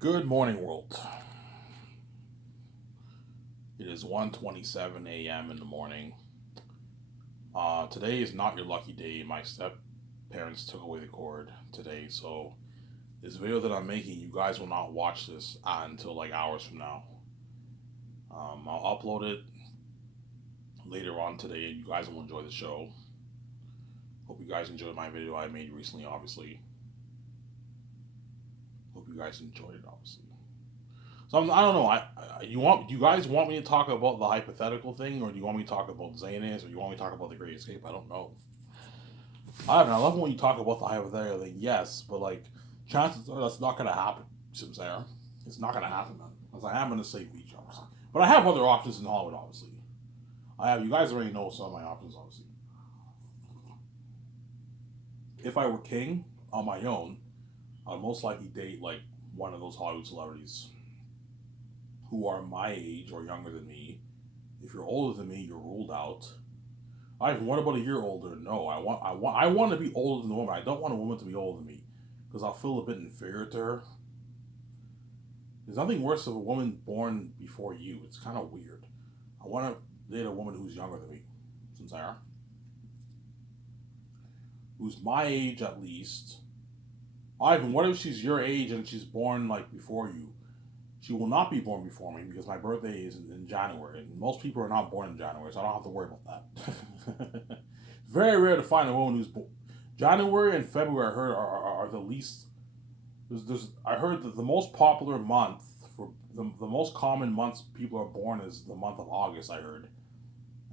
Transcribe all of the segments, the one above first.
Good morning, world. It is 1:27 a.m. in the morning. Today is not your lucky day. My step parents took away the cord today, so this video that I'm making, you guys will not watch this until like hours from now. I'll upload it later on today, and you guys will enjoy the show. Hope you guys enjoyed my video I made recently. Obviously, hope you guys enjoyed it. Obviously. So I don't know. You guys want me to talk about the hypothetical thing, or do you want me to talk about Xanax, or you want me to talk about the Great Escape? I don't know. I don't know. I love when you talk about the hypothetical thing, yes, but like chances are that's not gonna happen. Sim Sarah. It's not gonna happen, man. Because I am gonna save beach, obviously. But I have other options in Hollywood, obviously. I have. You guys already know some of my options, obviously. If I were king on my own, I'd most likely date like one of those Hollywood celebrities who are my age or younger than me. If you're older than me, you're ruled out. What about a year older? No, I want to be older than the woman. I don't want a woman to be older than me because I'll feel a bit inferior to her. There's nothing worse than a woman born before you. It's kind of weird. I want to date a woman who's younger than me, since I are, who's my age at least. Ivan, what if she's your age and she's born like before you? She will not be born before me because my birthday is in January. And most people are not born in January, so I don't have to worry about that. Very rare to find a woman who's born. January and February, I heard, are the least. I heard that the most popular month for the most common months people are born is the month of August, I heard.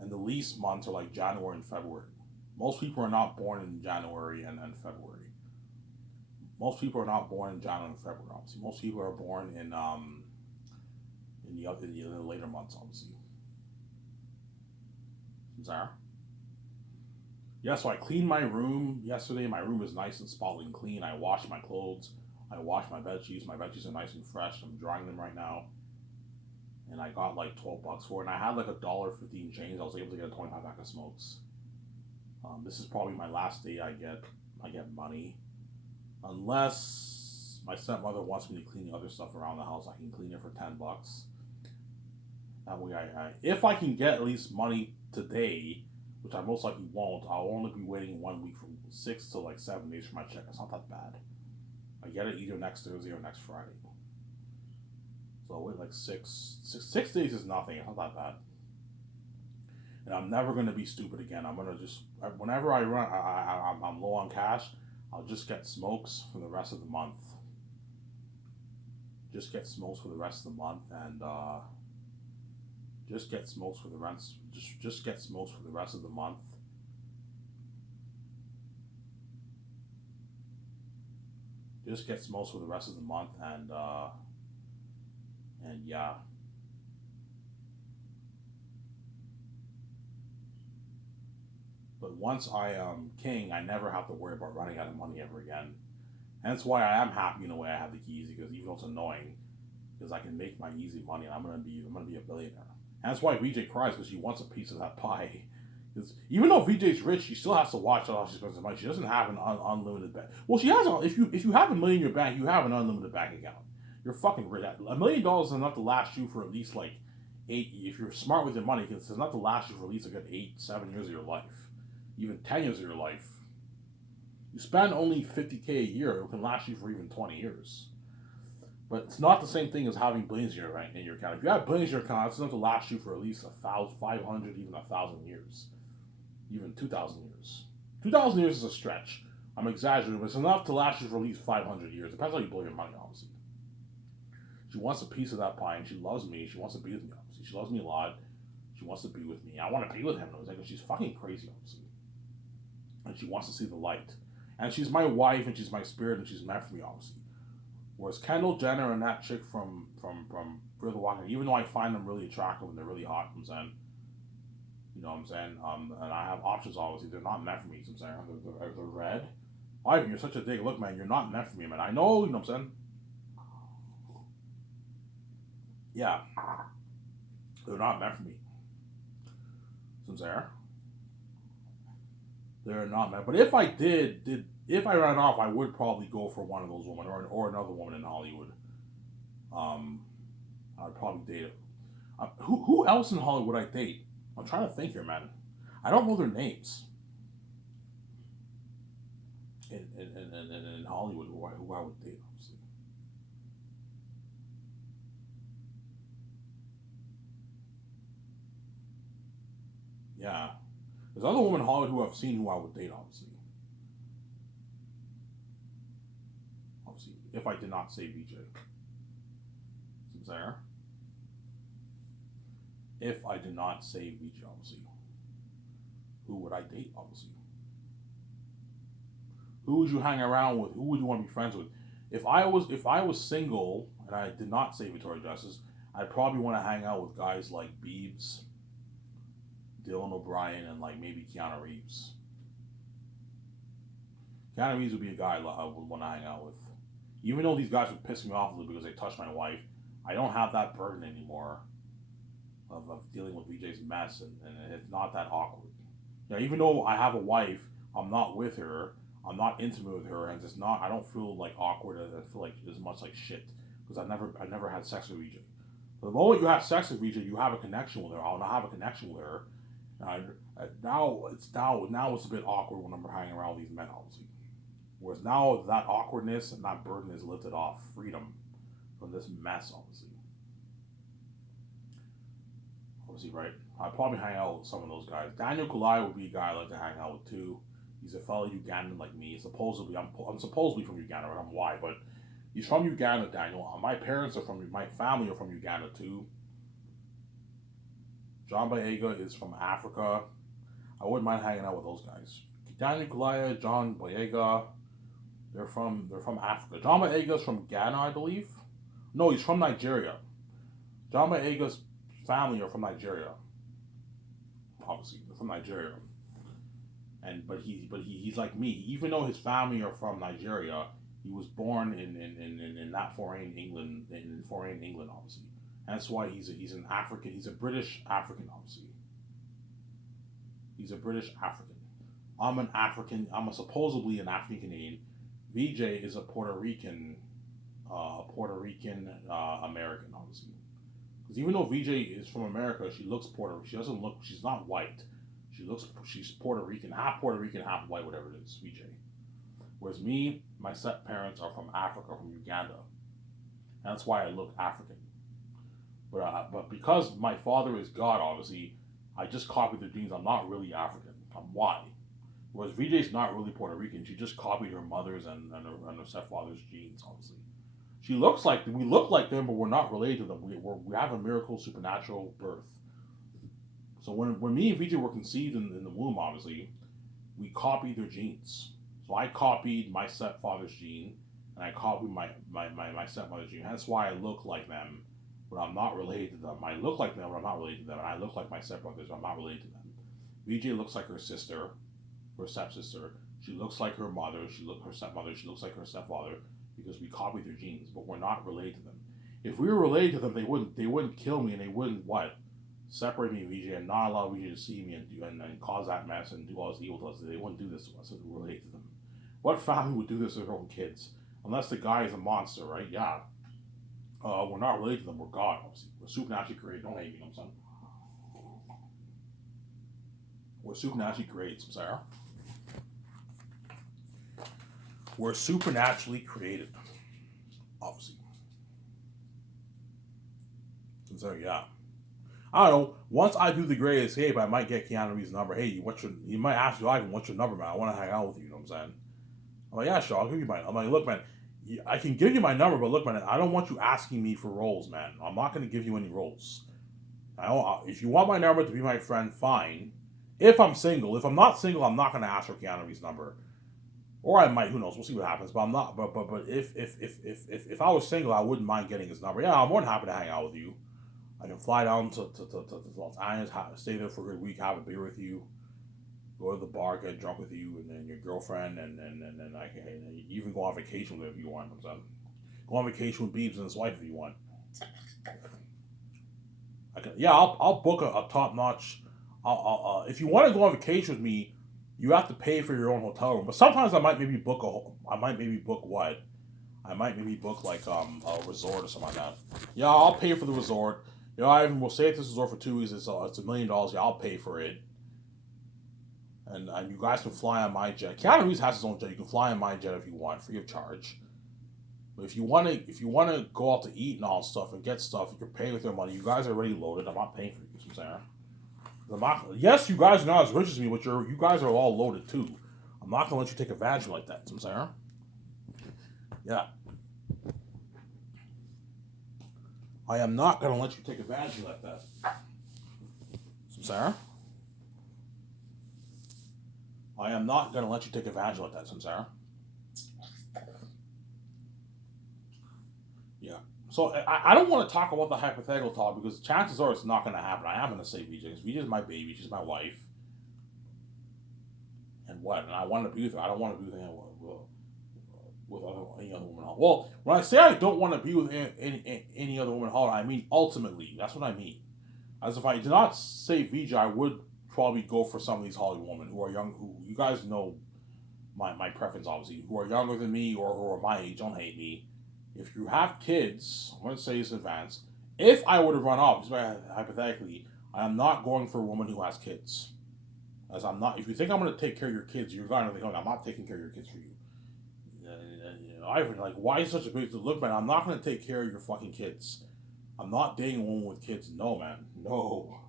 And the least months are like January and February. Most people are not born in January and February. Most people are not born in January and February, obviously. Most people are born in the later months, obviously. Zara? Yeah, so I cleaned my room yesterday. My room is nice and spotless and clean. I washed my clothes. I washed my bed sheets. My bed sheets are nice and fresh. I'm drying them right now. And I got like $12 for it. And I had like $1.50 change. I was able to get a 25 pack of smokes. This is probably my last day I get money. Unless my stepmother wants me to clean the other stuff around the house, I can clean it for $10. That way, if I can get at least money today, which I most likely won't, I'll only be waiting 1 week from 6 to like 7 days for my check. It's not that bad. I get it either next Thursday or next Friday. So I'll wait like 6 days is nothing. It's not that bad. And I'm never gonna be stupid again. I'm gonna just whenever I run, I'm low on cash. I'll just get smokes for the rest of the month. Just get smokes for the rest of the month, and just get smokes for the rest. Just get smokes for the rest of the month. Just get smokes for the rest of the month, and yeah. But once I am king, I never have to worry about running out of money ever again. And that's why I am happy in a way I have the keys because even though it's annoying, because I can make my easy money and I'm gonna be a billionaire. And that's why VJ cries because she wants a piece of that pie. Because even though VJ's rich, she still has to watch how she spends her money. She doesn't have an unlimited bank. Well, she has. If you have $1 million in your bank, you have an unlimited bank account. You're fucking rich. $1 million is enough to last you for at least like 8. If you're smart with your money, it's enough to last you for at least a good 8, 7 years of your life, even 10 years of your life. You spend only $50K a year, it can last you for even 20 years. But it's not the same thing as having billions in your account. If you have billions in your account, it's enough to last you for at least 1,500, even 1,000 years, even 2,000 years. 2,000 years is a stretch. I'm exaggerating, but it's enough to last you for at least 500 years. Depends how you blow your money, obviously. She wants a piece of that pie, and she loves me. She wants to be with me, obviously. She loves me a lot. She wants to be with me. I want to be with him. I was like, she's fucking crazy, obviously, and she wants to see the light. And she's my wife, and she's my spirit, and she's meant for me, obviously. Whereas Kendall Jenner and that chick from Fear the Walking, even though I find them really attractive and they're really hot, I'm saying, you know what I'm saying, and I have options obviously, they're not meant for me. I'm saying they're red. Ivan, you're such a dick. Look, man, you're not meant for me, man. I know, you know what I'm saying. Yeah, they're not meant for me. I'm saying they're not meant. But if I did if I ran off, I would probably go for one of those women or another woman in Hollywood. Um, I'd probably date. Who else in Hollywood would I date? I'm trying to think here, man. I don't know their names in Hollywood who I would date. Obviously, yeah. There's other women in Hollywood who I've seen who I would date. Obviously, if I did not say VJ. There. If I did not say VJ, obviously, who would I date? Obviously, who would you hang around with? Who would you want to be friends with? If I was single and I did not say Victoria Justice, I'd probably want to hang out with guys like Biebs, Dylan O'Brien, and like maybe Keanu Reeves. Keanu Reeves would be a guy I would want to hang out with. Even though these guys would piss me off a little because they touched my wife, I don't have that burden anymore of dealing with VJ's mess, and it's not that awkward. Yeah, even though I have a wife, I'm not with her, I'm not intimate with her, and it's not. I don't feel like awkward. I feel like as much like shit because I never had sex with VJ. The moment you have sex with VJ, you have a connection with her. I'll not have a connection with her. Now it's a bit awkward when I'm hanging around with these men, obviously. Whereas now that awkwardness and that burden is lifted off, freedom from this mess, obviously, right? I'd probably hang out with some of those guys. Daniel Kulai would be a guy I'd like to hang out with too. He's a fellow Ugandan like me. Supposedly, I'm supposedly from Uganda. I don't know why, but he's from Uganda. Daniel. My family are from Uganda too. John Boyega is from Africa. I wouldn't mind hanging out with those guys. Daniel Kulai, John Boyega, they're from Africa. John Boyega's from Ghana, I believe. No, he's from Nigeria. John Boyega's family are from Nigeria. Obviously, they're from Nigeria. He's like me. Even though his family are from Nigeria, he was born in that foreign England, obviously. That's why he's an African. He's a British African, obviously. He's a British African. I'm an African. Supposedly an African Canadian. VJ is a Puerto Rican American, obviously. Because even though VJ is from America, she looks Puerto. She doesn't look. She's not white. She's Puerto Rican, half white, whatever it is. VJ. Whereas me, my step parents are from Africa, from Uganda. And that's why I look African. But because my father is God, obviously, I just copied the genes. I'm not really African. I'm white. Whereas VJ's not really Puerto Rican. She just copied her mother's and her stepfather's genes, obviously. We look like them, but we're not related to them. We have a miracle, supernatural birth. So when me and VJ were conceived in the womb, obviously, we copied their genes. So I copied my stepfather's gene, and I copied my stepmother's gene. That's why I look like them, but I'm not related to them. I look like them, but I'm not related to them. And I look like my stepbrothers, but I'm not related to them. VJ looks like her sister, her stepsister. She looks like her mother. Her stepmother. She looks like her stepfather because we copied their genes, but we're not related to them. If we were related to them, they wouldn't kill me and they wouldn't what separate me and VJ and not allow VJ to see me and cause that mess and do all this evil to us. They wouldn't do this to us if we're related to them. What family would do this to their own kids? Unless the guy is a monster, right? Yeah. We're not related to them. We're God, obviously. We're supernaturally created. Don't hate me, I'm son. We're supernaturally created, Sarah. We're supernaturally created, obviously. So yeah, I don't know. Once I do the Great Escape, I might get Keanu Reeves' number. Hey, you might ask you, Ivan, what's your number, man? I want to hang out with you. You know what I'm saying? I'm like, yeah, sure, I'll give you mine. I'm like, look, man, I can give you my number, but look, man, I don't want you asking me for roles, man. I'm not going to give you any roles. If you want my number to be my friend, fine. If I'm single, if I'm not single, I'm not going to ask for Keanu Reeves' number. Or I might, who knows? We'll see what happens. But I'm not. But if I was single, I wouldn't mind getting his number. Yeah, I'm more than happy to hang out with you. I can fly down to Los Angeles, stay there for a good week, have a beer with you, go to the bar, get drunk with you, and then your girlfriend, and I can even go on vacation with her if you want. Go on vacation with Biebs and his wife if you want. I'll book a top notch. If you want to go on vacation with me, you have to pay for your own hotel room. But sometimes I might maybe book what? I might maybe book like a resort or something like that. Yeah, I'll pay for the resort. I even will stay at this resort for 2 weeks. It's $1 million. Yeah, I'll pay for it. And you guys can fly on my jet. Keanu Reeves has his own jet. You can fly on my jet if you want, free of charge. But if you wanna go out to eat and all stuff and get stuff, you can pay with your money. You guys are already loaded. I'm not paying for you. You know what I'm saying? Yes, you guys are not as rich as me, but you guys are all loaded too. I'm not gonna let you take advantage like that. You know what I'm saying? Yeah. I am not gonna let you take advantage like that. Samsara? I am not gonna let you take advantage like that, Samsara. Yeah. So I don't want to talk about the hypothetical talk because chances are it's not going to happen. I am going to say VJ because VJ is my baby. She's my wife. And what? And I want to be with her. I don't want to be with any other woman. Well, when I say I don't want to be with any other woman, I mean ultimately. That's what I mean. As if I did not say VJ, I would probably go for some of these Hollywood women who are young. Who you guys know my preference, obviously, who are younger than me or who are my age. Don't hate me. If you have kids, I'm going to say this in advance. If I were to run off, hypothetically, I am not going for a woman who has kids. As I'm not. If you think I'm going to take care of your kids, you're going to think, I'm not taking care of your kids for you. Ivan, like, why is such a big deal? Look, man, I'm not going to take care of your fucking kids. I'm not dating a woman with kids. No, man. No.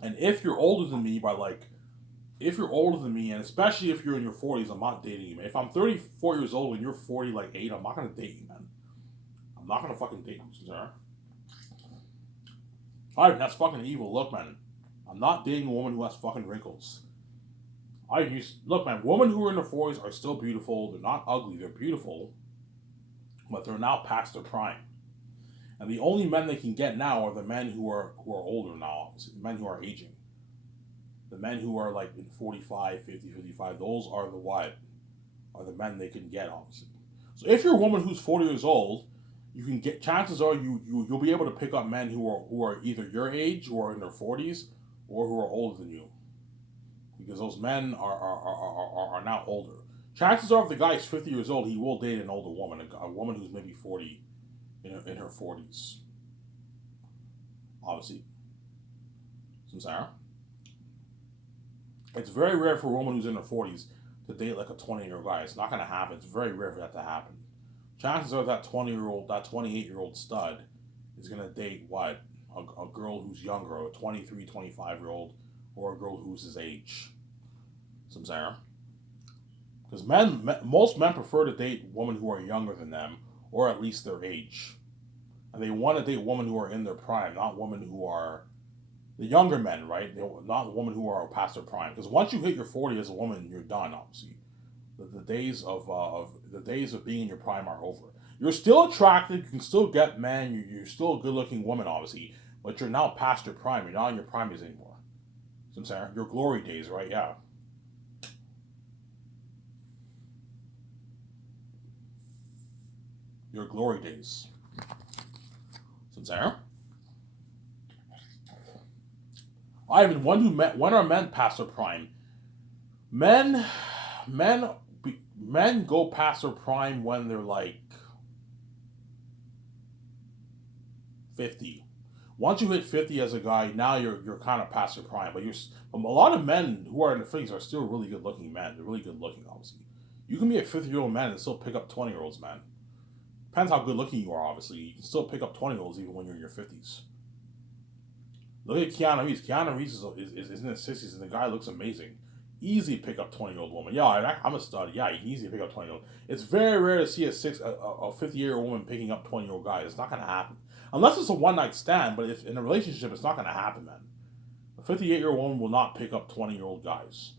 And if you're older than me and especially if you're in your 40s, I'm not dating you, man. If I'm 34 years old and you're 40, like 8, I'm not going to date you, man. I'm not going to fucking date you, sir. Alright, that's fucking evil. Look, man. I'm not dating a woman who has fucking wrinkles. Look, man, women who are in their 40s are still beautiful. They're not ugly. They're beautiful. But they're now past their prime. And the only men they can get now are the men who are older now, obviously. The men who are aging. The men who are like in 45, 50, 55, those are the men they can get, obviously. So if you're a woman who's 40 years old, you can get, chances are you'll be able to pick up men who are either your age or in their 40s or who are older than you. Because those men are now older. Chances are if the guy is 50 years old, he will date an older woman, a woman who's maybe 40 in her 40s. Obviously. Sarah? It's very rare for a woman who's in her 40s to date like a 20-year-old guy. It's not going to happen. It's very rare for that to happen. Chances are that 28-year-old stud is going to date what? A girl who's younger, a 23, 25-year-old, or a girl who's his age. Samsara. Because most men prefer to date women who are younger than them, or at least their age. And they want to date women who are in their prime, not women who are the younger men, right? Not the women who are past their prime. Because once you hit your 40 as a woman, you're done. Obviously, the days of being in your prime are over. You're still attractive. You can still get men. You're still a good-looking woman, obviously, but you're now past your prime. You're not in your prime days anymore. So I'm saying your glory days, right? Yeah. Your glory days. So I'm saying. Ivan, when are men past their prime? Men go past their prime when they're like 50. Once you hit 50 as a guy, now you're kind of past your prime. But a lot of men who are in the 50s are still really good looking men. They're really good looking, obviously. You can be a 50-year-old man and still pick up 20-year-olds, man. Depends how good looking you are, obviously. You can still pick up 20-year-olds even when you're in your 50s. Look at Keanu Reeves. Keanu Reeves is in his 60s and the guy looks amazing. Easy pick up 20-year-old woman. Yeah, I'm a stud. Yeah, you can easily pick up 20-year-old. It's very rare to see a 50-year-old woman picking up 20-year-old guys. It's not going to happen. Unless it's a one-night stand, but if in a relationship, it's not going to happen, man. A 58-year-old woman will not pick up 20-year-old guys.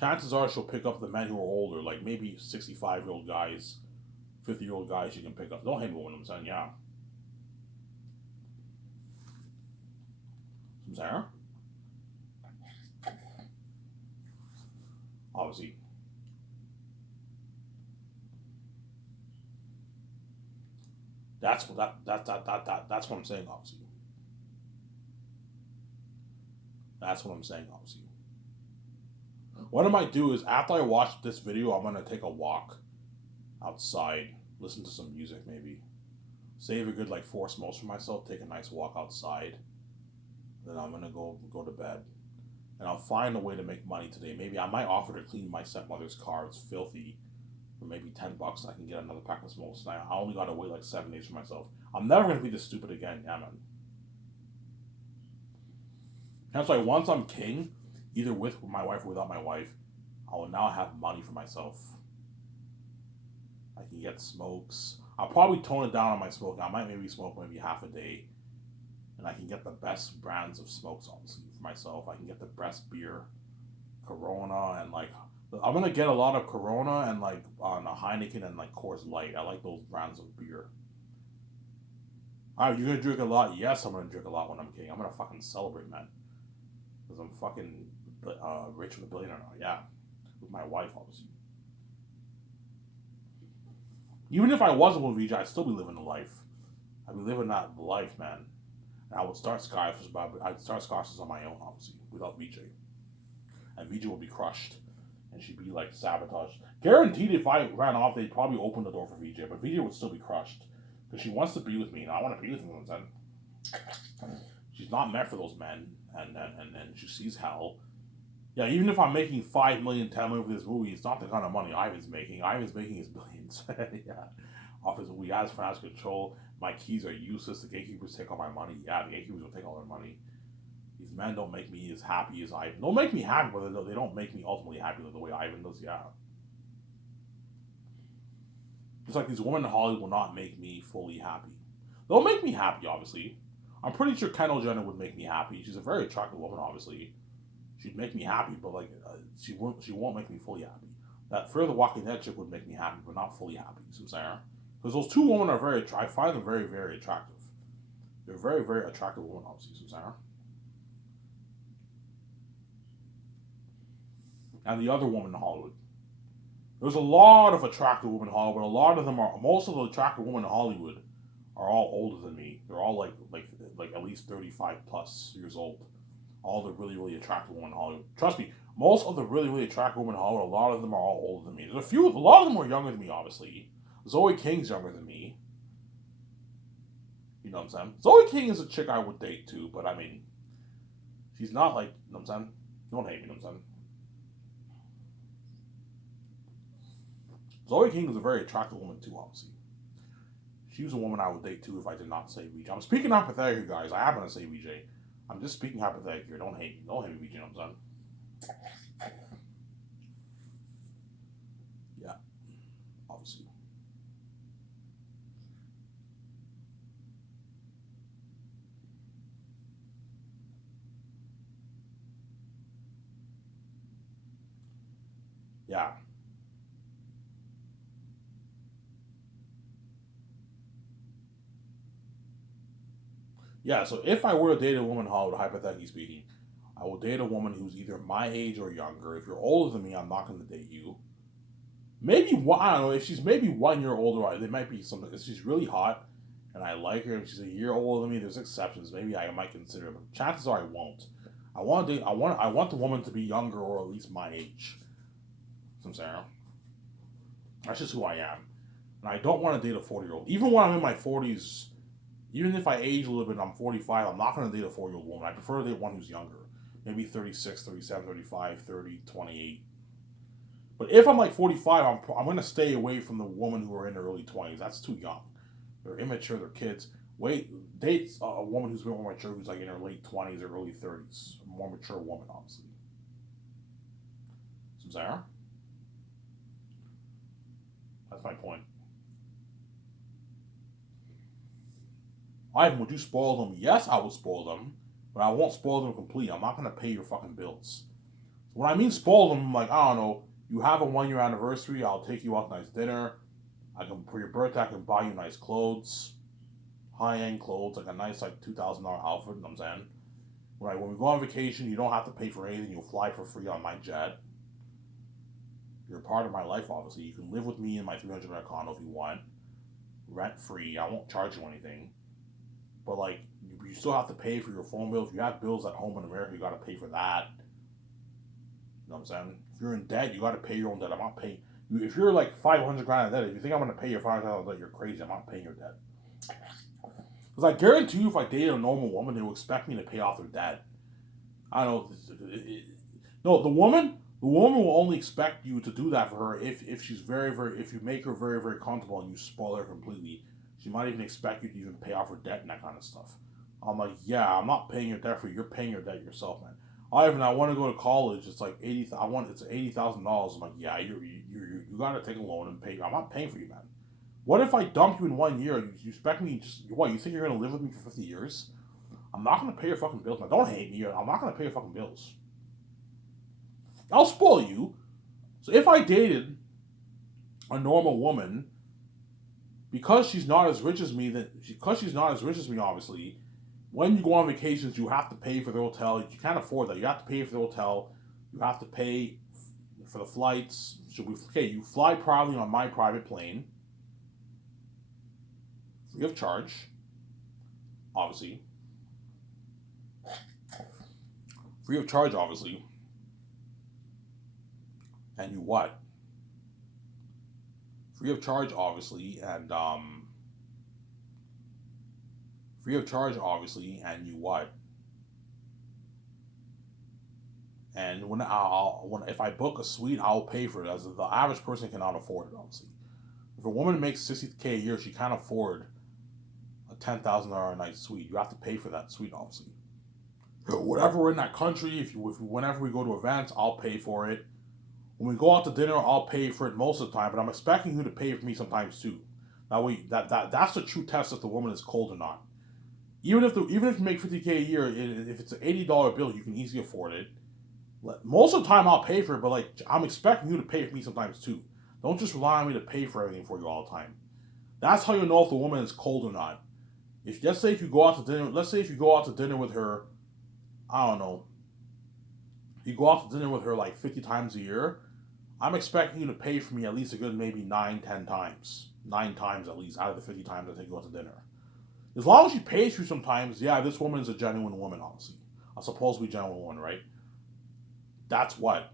Chances are she'll pick up the men who are older, like maybe 65-year-old guys, 50-year-old guys she can pick up. Don't hate me when I'm saying, yeah. Sarah? Obviously. That's what that's what I'm saying, obviously. That's what I'm saying, obviously. What I might do is after I watch this video, I'm gonna take a walk. outside, listen to some music maybe, save a good like 4 smokes for myself, take a nice walk outside. Then I'm gonna go to bed, and I'll find a way to make money today. Maybe I might offer to clean my stepmother's car. It's filthy. For maybe $10, I can get another pack of smokes. And I only gotta wait like 7 days for myself. I'm never gonna be this stupid again, yeah, man. That's why once I'm king, either with my wife or without my wife, I will now have money for myself. I can get smokes. I'll probably tone it down on my smoking. I might maybe smoke maybe half a day, and I can get the best brands of smokes obviously for myself. I can get the best beer, Corona, and like I'm gonna get a lot of Corona and like on a Heineken and like Coors Light. I like those brands of beer. Alright, you're gonna drink a lot? Yes, I'm gonna drink a lot when I'm king. I'm gonna fucking celebrate, man, because I'm fucking rich with a billionaire now. Yeah, with my wife obviously. Even if I wasn't with VJ, I'd still be living the life. I'd be living that life, man. And I would start Skyscrapers, but I'd start Skyscrapers on my own, obviously, without VJ. And VJ would be crushed, and she'd be like sabotaged. Guaranteed, if I ran off, they'd probably open the door for VJ, but VJ would still be crushed because she wants to be with me, and I want to be with him. She's not meant for those men, and she sees hell. Yeah, even if I'm making 5 million, 10 million for this movie, it's not the kind of money Ivan's making. Ivan's making his billions. Yeah, off his we has financial control. My keys are useless. The gatekeepers take all my money. Yeah, the gatekeepers will take all their money. These men don't make me as happy as Ivan. They'll make me happy, but they don't make me ultimately happy the way Ivan does. Yeah, just like these women in Hollywood will not make me fully happy. They'll make me happy, obviously. I'm pretty sure Kendall Jenner would make me happy. She's a very attractive woman, obviously. She'd make me happy, but like she won't make me fully happy. That Fear the Walking Dead chick would make me happy, but not fully happy. You see what I'm saying? Because those two women are I find them very very attractive. They're very very attractive women, obviously. You see what I'm saying? And the other woman in Hollywood. There's a lot of attractive women in Hollywood. A lot of them are most of the attractive women in Hollywood are all older than me. They're all like at least 35 plus years old. All the really really attractive women in Hollywood. Trust me, most of the really really attractive women in Hollywood, a lot of them are all older than me. There's a lot of them are younger than me, obviously. Zoe King's younger than me. You know what I'm saying? Zoe King is a chick I would date too, but I mean, she's not like, you know what I'm saying? Don't hate me, you know what I'm saying? Zoe King is a very attractive woman too, obviously. She was a woman I would date too if I did not say VJ. I'm speaking hypothetically, guys. I am gonna say VJ. I'm just speaking hypothetically here. Don't hate me. Don't hate me, VJ, you know what I'm saying? Yeah, obviously. Yeah. Yeah, so if I were to date a woman in Hollywood, hypothetically speaking, I will date a woman who's either my age or younger. If you're older than me, I'm not going to date you. Maybe one, I don't know, if she's maybe 1 year older, there might be something. If she's really hot and I like her and she's a year older than me, there's exceptions. Maybe I might consider it, but chances are I won't. I want the woman to be younger or at least my age. You know what I'm saying? That's just who I am. And I don't want to date a 40-year-old. Even when I'm in my 40s, even if I age a little bit and I'm 45, I'm not going to date a 4-year-old woman. I prefer to date one who's younger. Maybe 36, 37, 35, 30, 28. But if I'm like 45, I'm going to stay away from the women who are in their early 20s. That's too young. They're immature, they're kids. Date a woman who's more mature, who's like in her late 20s or early 30s. A more mature woman, obviously. So, Sarah? That's my point. Ivan, would you spoil them? Yes, I would spoil them, but I won't spoil them completely. I'm not gonna pay your fucking bills. When I mean spoil them, like I don't know, you have a 1 year anniversary, I'll take you out to nice dinner. I can for your birthday, I can buy you nice clothes, high end clothes, like a nice like $2,000 outfit. You know what I'm saying? When we go on vacation, you don't have to pay for anything. You'll fly for free on my jet. You're a part of my life, obviously. You can live with me in my 300 condo if you want, rent free. I won't charge you anything. But like, you still have to pay for your phone bill. If you have bills at home in America, you got to pay for that. You know what I'm saying? If you're in debt, you got to pay your own debt. I'm not paying. If you're like 500 grand in debt, if you think I'm gonna pay your 500 debt, you're crazy. I'm not paying your debt. Because I guarantee you, if I dated a normal woman, they would expect me to pay off their debt. I don't know. No, the woman will only expect you to do that for her if she's if you make her very, very comfortable and you spoil her completely. She might even expect you to even pay off her debt and that kind of stuff. I'm like, yeah, I'm not paying your debt for you. You're paying your debt yourself, man. I want to go to college. It's like it's $80,000. I'm like, yeah, you gotta take a loan and pay. I'm not paying for you, man. What if I dump you in 1 year? You expect me just what? You think you're gonna live with me for 50 years? I'm not gonna pay your fucking bills, man. Don't hate me. I'm not gonna pay your fucking bills. I'll spoil you. So if I dated a normal woman, because she's not as rich as me, obviously, when you go on vacations, you have to pay for the hotel. You can't afford that. You have to pay for the hotel. You have to pay for the flights. You fly privately on my private plane, free of charge, obviously. Free of charge, obviously. And you what? Free of charge, obviously, and free of charge, obviously, and you what? And when if I book a suite, I'll pay for it. As the average person cannot afford it, obviously. If a woman makes 60K a year, she can't afford a $10,000 a night suite. You have to pay for that suite, obviously. Whatever we're in that country, whenever we go to events, I'll pay for it. When we go out to dinner, I'll pay for it most of the time, but I'm expecting you to pay for me sometimes too. That way, that's the true test if the woman is cold or not. Even if you make 50K a year, if it's an $80 bill, you can easily afford it. Most of the time, I'll pay for it, but like I'm expecting you to pay for me sometimes too. Don't just rely on me to pay for everything for you all the time. That's how you know if the woman is cold or not. If let's say if you go out to dinner, with her, I don't know, you go out to dinner with her like 50 times a year, I'm expecting you to pay for me at least a good maybe 9, 10 times. 9 times at least out of the 50 times I take you out to dinner. As long as she pays you sometimes, yeah, this woman is a genuine woman, honestly. A supposedly genuine woman, right? That's what.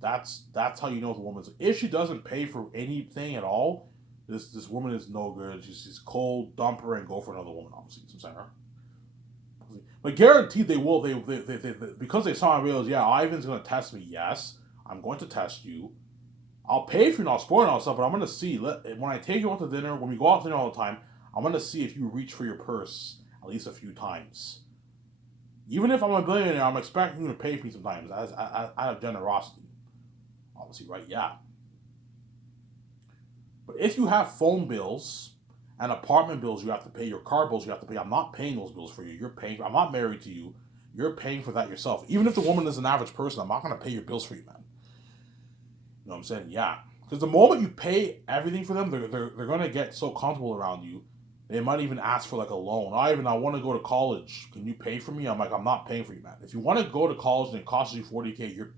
That's how you know the woman's. If she doesn't pay for anything at all, this woman is no good. She's cold, dump her, and go for another woman, obviously. You know what I'm saying? But guaranteed they will. They because they saw on reels. Yeah, Ivan's gonna test me. Yes, I'm going to test you. I'll pay for you, not spoiling all stuff, but I'm gonna see. When I take you out to dinner, when we go out to dinner all the time, I'm gonna see if you reach for your purse at least a few times. Even if I'm a billionaire, I'm expecting you to pay for me sometimes out of generosity. Obviously, right? Yeah. But if you have phone bills and apartment bills you have to pay, your car bills you have to pay, I'm not paying those bills for you. You're paying. I'm not married to you. You're paying for that yourself. Even if the woman is an average person, I'm not gonna pay your bills for you, man. You know what I'm saying? Yeah. Because the moment you pay everything for them, they're gonna get so comfortable around you. They might even ask for like a loan. I want to go to college. Can you pay for me? I'm like, I'm not paying for you, man. If you want to go to college and it costs you 40K,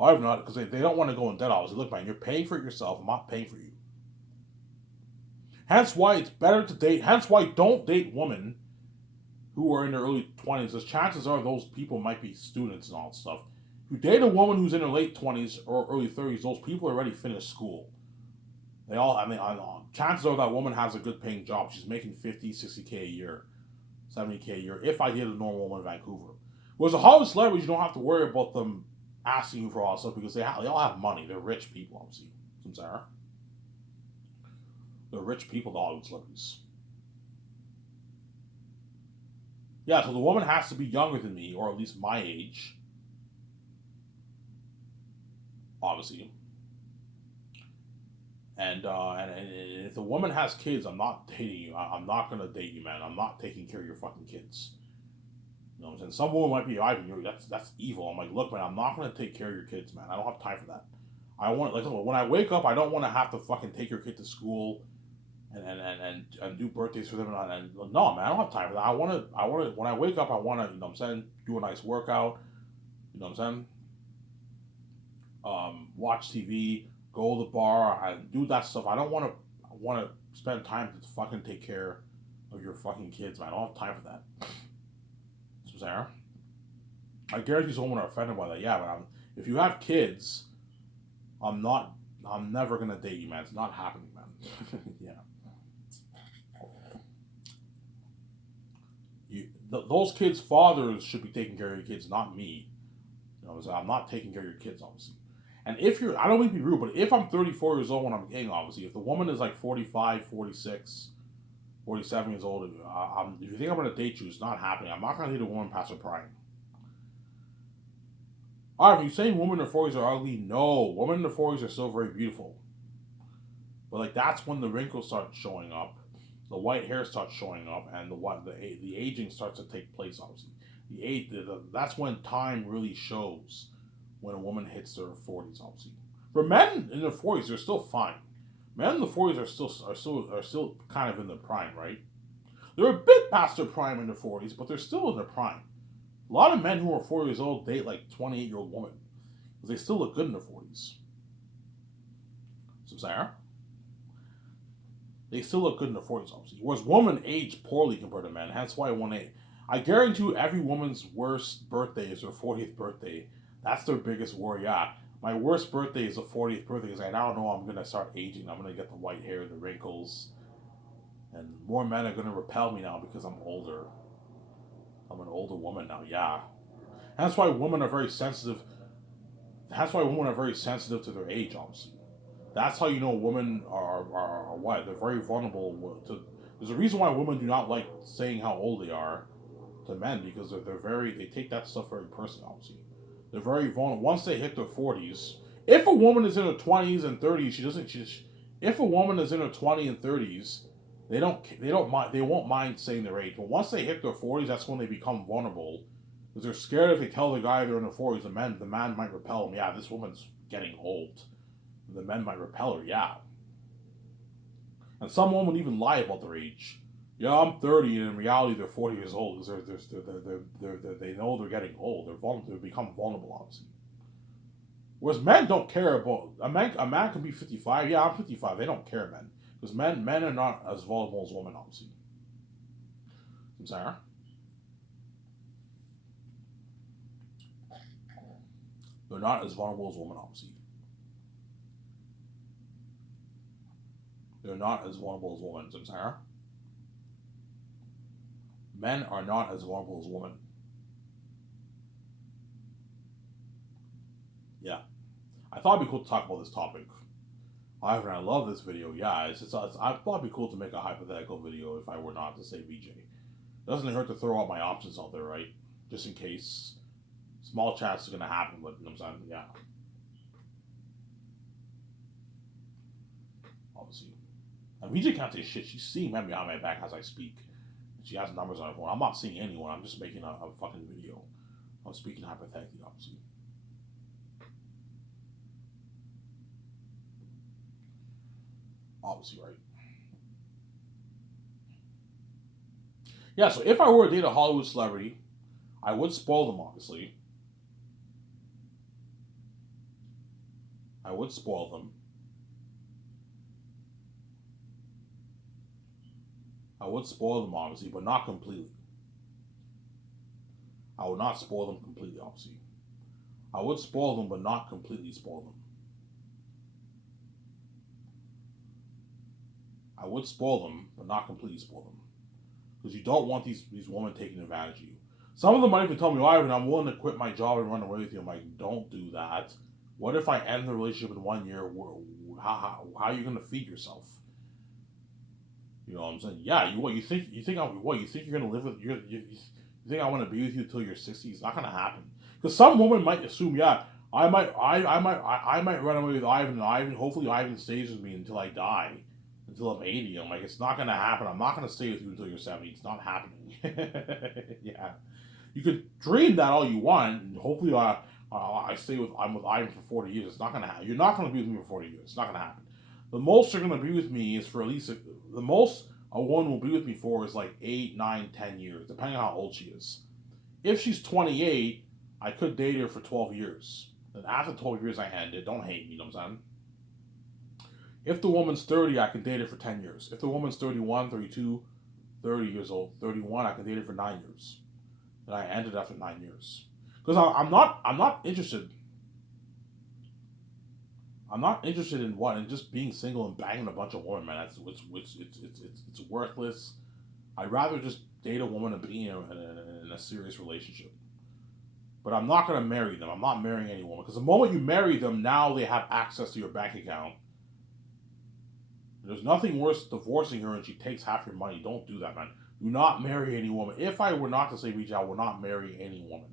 I have not because they don't want to go in debt. Obviously, look, man, you're paying for it yourself. I'm not paying for you. Hence why it's better to date. Hence why don't date women who are in their early 20s. Because chances are those people might be students and all that stuff. If you date a woman who's in her late 20s or early 30s, those people already finished school. They all, I mean, chances are that woman has a good paying job. She's making 50, 60K a year, 70K a year. If I did a normal woman in Vancouver. Whereas the Hollywood celebrities, you don't have to worry about them asking you for all that stuff because they all have money. They're rich people, obviously. Sarah. They're rich people, the Hollywood celebrities. Yeah, so the woman has to be younger than me, or at least my age. Obviously. And if the woman has kids, I'm not dating you. I'm not gonna date you, man. I'm not taking care of your fucking kids. You know what I'm saying? Some woman might be, Ivan, that's evil. I'm like, look, man, I'm not gonna take care of your kids, man. I don't have time for that. I want like when I wake up, I don't want to have to fucking take your kid to school and do birthdays for them and no, man, I don't have time for that. I want to when I wake up, I want to, you know what I'm saying, do a nice workout. You know what I'm saying? Watch TV, go to the bar, and do that stuff. I don't want to spend time to fucking take care of your fucking kids, man. I don't have time for that. So, Sarah, I guarantee someone are offended by that. Yeah, but if you have kids, I'm not I'm never gonna date you, man. It's not happening, man. Yeah. Those kids' fathers should be taking care of your kids, not me. You know, so I'm not taking care of your kids, obviously. And if you're, I don't mean to be rude, but if I'm 34 years old when I'm gay, obviously, if the woman is like 45, 46, 47 years old, if you think I'm going to date you, it's not happening. I'm not going to date a woman past her prime. Alright, if you're saying women in their 40s are ugly, no. Women in their 40s are still very beautiful. But like that's when the wrinkles start showing up, the white hair starts showing up, and the aging starts to take place. Obviously, that's when time really shows when a woman hits their 40s. Obviously, for men in their 40s, they're still fine. Men in the 40s are still kind of in their prime, right? They're a bit past their prime in their 40s, but they're still in their prime. A lot of men who are 40 years old date like 28-year-old women because they still look good in their 40s. So, Sarah, they still look good in their 40s, obviously. Whereas women age poorly compared to men. That's why I guarantee you every woman's worst birthday is their 40th birthday. That's their biggest worry. Yeah, my worst birthday is the 40th birthday because I now know I'm going to start aging. I'm going to get the white hair, the wrinkles, and more men are going to repel me now because I'm older. I'm an older woman now, yeah. And that's why women are very sensitive. That's why women are very sensitive to their age, obviously. That's how you know women are what? They're very vulnerable to. There's a reason why women do not like saying how old they are to men because they take that stuff very personally, obviously. They're very vulnerable. Once they hit their 40s, if a woman is in her 20s and 30s, if a woman is in her 20s and 30s, they won't mind saying their age. But once they hit their 40s, that's when they become vulnerable because they're scared if they tell the guy they're in their 40s, the man might repel them. Yeah, this woman's getting old. The men might repel her, yeah. And some women even lie about their age. Yeah, I'm 30, and in reality, they're 40 years old because they know they're getting old. They become vulnerable, obviously. Whereas men don't care about a man can be 55. Yeah, I'm 55. They don't care, men, because men are not as vulnerable as women, obviously. I'm sorry. They're not as vulnerable as women, obviously. They're not as vulnerable as women, I'm sorry. Men are not as vulnerable as women. Yeah. I thought it'd be cool to talk about this topic. However, I love this video. Yeah, I thought it'd be cool to make a hypothetical video if I were not to say VJ. Doesn't hurt to throw out my options out there, right? Just in case. Small chance is gonna happen, but you know what I'm saying? Yeah. Obviously. And VJ can't say shit. She's seeing men behind my back as I speak. She has numbers on her phone. I'm not seeing anyone. I'm just making a fucking video. I'm speaking hypothetically, obviously. Obviously, right? Yeah, so if I were to date a Hollywood celebrity, I would spoil them, obviously. I would spoil them. I would spoil them, obviously, but not completely. I would not spoil them completely, obviously. I would spoil them, but not completely spoil them. I would spoil them, but not completely spoil them. Because you don't want these women taking advantage of you. Some of them might even tell me, oh, Ivan, I'm willing to quit my job and run away with you. I'm like, don't do that. What if I end the relationship in 1 year? How are you going to feed yourself? You know what I'm saying? Yeah, you think you're gonna live with you think I want to be with you until you're 60? It's not gonna happen. Because some woman might assume, yeah, I might run away with Ivan, and Ivan hopefully Ivan stays with me until I die, until I'm 80. I'm like, it's not gonna happen. I'm not gonna stay with you until you're 70. It's not happening. Yeah, you could dream that all you want, and hopefully I'm with Ivan for 40 years. It's not gonna happen. You're not gonna be with me for 40 years. It's not gonna happen. The most you're gonna be with me is for at least the most a woman will be with me for is like 8, 9, 10 years, depending on how old she is. If she's 28, I could date her for 12 years. Then after 12 years, I end it. Don't hate me, you know what I'm saying? If the woman's 30, I can date her for 10 years. If the woman's 31, 32, 30 years old, 31, I can date her for 9 years. And I ended after 9 years. Because I'm not interested. I'm not interested in what and just being single and banging a bunch of women, man. That's it's worthless. I'd rather just date a woman and be in a serious relationship. But I'm not gonna marry them. I'm not marrying any woman because the moment you marry them, now they have access to your bank account. There's nothing worse divorcing her and she takes half your money. Don't do that, man. Do not marry any woman. If I were not to say VJ, I would not marry any woman.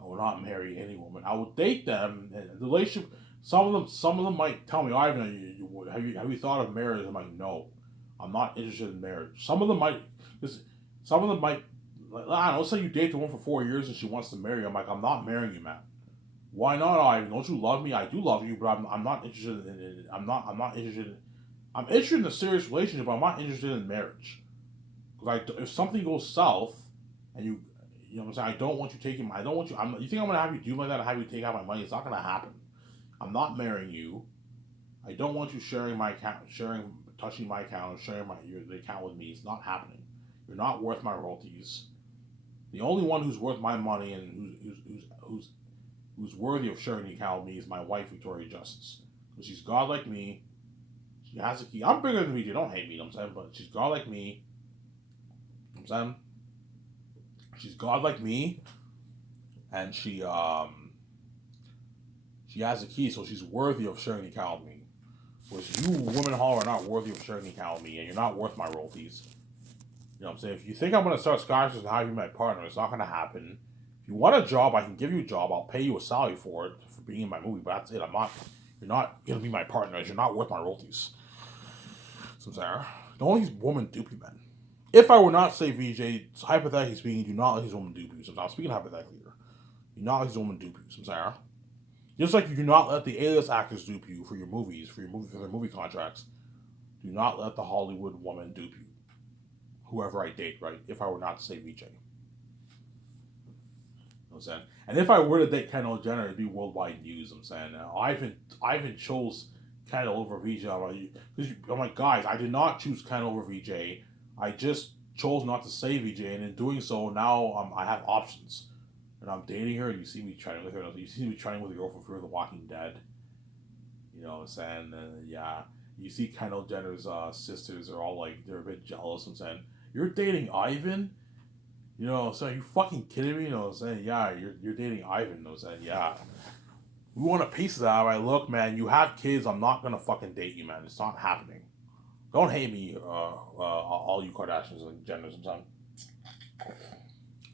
I will not marry any woman. I will date them. And the relationship. Some of them might tell me, Ivan, have you thought of marriage? I'm like, no, I'm not interested in marriage. Some of them might, because some of them might. Like, I don't know. Let's say you date the one for 4 years and she wants to marry you. I'm like, I'm not marrying you, man. Why not, Ivan? Don't you love me? I do love you, but I'm not interested in. I'm not interested. I'm interested in a serious relationship, but I'm not interested in marriage. Because if something goes south, and you know what I'm saying, I don't want you taking my, I don't want you. You think I'm gonna have you do like that and have you take out my money? It's not gonna happen. I'm not marrying you. I don't want you sharing my account, touching my account, or sharing the account with me. It's not happening. You're not worth my royalties. The only one who's worth my money and who's worthy of sharing the account with me is my wife, Victoria Justice. Because she's God like me. She has a key. I'm bigger than VJ. Don't hate me, you know what I'm saying? But she's God like me. You know what I'm saying? She's God like me. And she has a key, so she's worthy of sharing the account with me. Whereas you, women hall, are not worthy of sharing the account with me, and you're not worth my royalties. You know what I'm saying? If you think I'm going to start scholarships and have you my partner, it's not going to happen. If you want a job, I can give you a job. I'll pay you a salary for it, for being in my movie, but that's it. You're not going to be my partner. You're not worth my royalties. So, Sarah, don't let these women dupe you, man. If I were not say VJ, hypothetically speaking, do not let these women dupe you. So I'm speaking hypothetically here. Do not let these women dupe you. So, Sarah. Just like you do not let the A-list actors dupe you for your movies, for their movie contracts, do not let the Hollywood woman dupe you. Whoever I date, right? If I were not to say VJ. You know what I'm saying? And if I were to date Kendall Jenner, it'd be worldwide news. I'm saying Ivan chose Kendall over VJ. I'm like, guys, I did not choose Kendall over VJ. I just chose not to say VJ, and in doing so, now I have options. And I'm dating her, and you see me trying with her. You see me trying with a girl from Fear the Walking Dead. You know what I'm saying? Yeah. You see Kendall Jenner's sisters are all like, they're a bit jealous. I'm saying, you're dating Ivan? You know, so you fucking kidding me? You know what I'm saying? Yeah, you're dating Ivan. You know what I'm saying? Yeah. We want a piece of that, right? Look, man, you have kids. I'm not gonna fucking date you, man. It's not happening. Don't hate me, all you Kardashians and Jenners and son.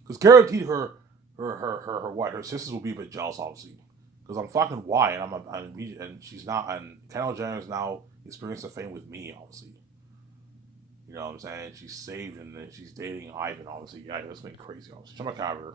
Because guaranteed her what? Her sisters will be a bit jealous, obviously. Because I'm fucking Y, and she's not, and Kendall Jenner is now experiencing the fame with me, obviously. You know what I'm saying? She's saved and then she's dating Ivan, obviously. Yeah, that's been crazy, obviously. Shut my cover.